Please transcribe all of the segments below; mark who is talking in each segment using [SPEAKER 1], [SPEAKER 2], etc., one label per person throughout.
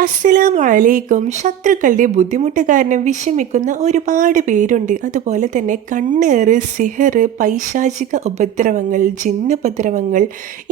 [SPEAKER 1] അസ്സലാമലൈക്കും. ശത്രുക്കളുടെ ബുദ്ധിമുട്ട് കാരണം വിഷമിക്കുന്ന ഒരുപാട് പേരുണ്ട്. അതുപോലെ തന്നെ കണ്ണേറ് സിഹറ് പൈശാചിക ഉപദ്രവങ്ങൾ ജിന്നുപദ്രവങ്ങൾ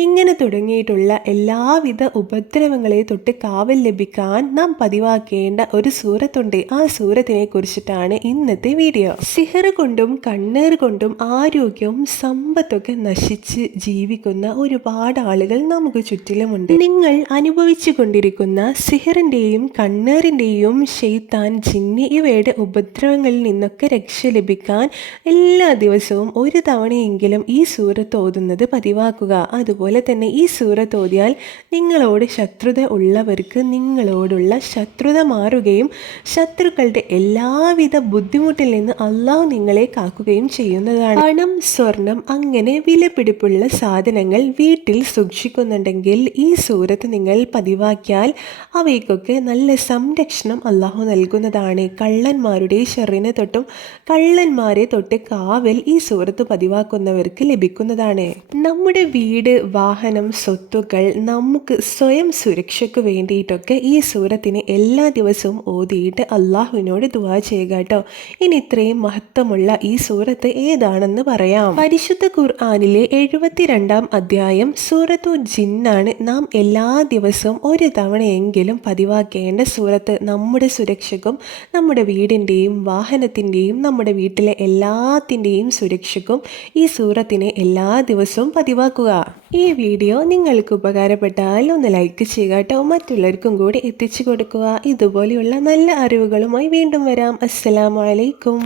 [SPEAKER 1] ഇങ്ങനെ തുടങ്ങിയിട്ടുള്ള എല്ലാവിധ ഉപദ്രവങ്ങളെ തൊട്ട് കാവൽ ലഭിക്കാൻ നാം പതിവാക്കേണ്ട ഒരു സൂറത്തുണ്ട്. ആ സൂറത്തിനെ കുറിച്ചിട്ടാണ് ഇന്നത്തെ വീഡിയോ. സിഹറ് കൊണ്ടും കണ്ണേറ് കൊണ്ടും ആരോഗ്യവും സമ്പത്തൊക്കെ നശിച്ച് ജീവിക്കുന്ന ഒരുപാട് ആളുകൾ നമുക്ക് ചുറ്റിലുമുണ്ട്. നിങ്ങൾ അനുഭവിച്ചു കൊണ്ടിരിക്കുന്ന സിഹർ സിഹറിന്റെയും കണ്ണേറിന്റെയും ഷെയ്ത്താൻ ജിന്നി ഇവയുടെ ഉപദ്രവങ്ങളിൽ നിന്നൊക്കെ രക്ഷ ലഭിക്കാൻ എല്ലാ ദിവസവും ഒരു തവണയെങ്കിലും ഈ സൂറത്ത് ഓതുന്നത് പതിവാക്കുക. അതുപോലെ തന്നെ ഈ സൂറത്ത് ഓതിയാൽ നിങ്ങളോട് ശത്രുത ഉള്ളവർക്ക് നിങ്ങളോടുള്ള ശത്രുത മാറുകയും ശത്രുക്കളുടെ എല്ലാവിധ ബുദ്ധിമുട്ടിൽ നിന്ന് അള്ളാഹു നിങ്ങളെ കാക്കുകയും ചെയ്യുന്നതാണ്. പണം സ്വർണം അങ്ങനെ വിലപിടിപ്പുള്ള സാധനങ്ങൾ വീട്ടിൽ സൂക്ഷിക്കുന്നുണ്ടെങ്കിൽ ഈ സൂറത്ത് നിങ്ങൾ പതിവാക്കിയാൽ അവയ്ക്ക് കുട്ടികൾക്കൊക്കെ നല്ല സംരക്ഷണം അള്ളാഹു നൽകുന്നതാണ്. കള്ളന്മാരുടെ ഷെറിനെ തൊട്ടും കള്ളന്മാരെ തൊട്ട് കാവൽ ഈ സുഹൃത്ത് പതിവാക്കുന്നവർക്ക് ലഭിക്കുന്നതാണ്. നമ്മുടെ വീട് വാഹനം സ്വത്തുക്കൾ നമുക്ക് സ്വയം സുരക്ഷയ്ക്ക് വേണ്ടിയിട്ടൊക്കെ ഈ സൂറത്തിന് എല്ലാ ദിവസവും ഓതിയിട്ട് അള്ളാഹുവിനോട് ദുവാ ചെയ്യുക കേട്ടോ. ഇനി ഇത്രയും മഹത്വമുള്ള ഈ സൂറത്ത് ഏതാണെന്ന് പറയാം. പരിശുദ്ധ ഖുർആാനിലെ എഴുപത്തിരണ്ടാം അധ്യായം സൂറത്തു ജിന്നാണ് നാം എല്ലാ ദിവസവും ഒരു തവണയെങ്കിലും പതിവാക്കേണ്ട സൂറത്ത് നമ്മുടെ സുരക്ഷയ്ക്കും നമ്മുടെ വീടിന്റെയും വാഹനത്തിന്റെയും നമ്മുടെ വീട്ടിലെ എല്ലാത്തിന്റെയും സുരക്ഷയ്ക്കും ഈ സൂറത്തിനെ എല്ലാ ദിവസവും പതിവാക്കുക. ഈ വീഡിയോ നിങ്ങൾക്ക് ഉപകാരപ്പെട്ടാൽ ഒന്ന് ലൈക്ക് ചെയ്യുക കേട്ടോ മറ്റുള്ളവർക്കും കൂടി എത്തിച്ചു കൊടുക്കുക. ഇതുപോലെയുള്ള നല്ല അറിവുകളുമായി വീണ്ടും വരാം. അസ്സലാമലൈക്കും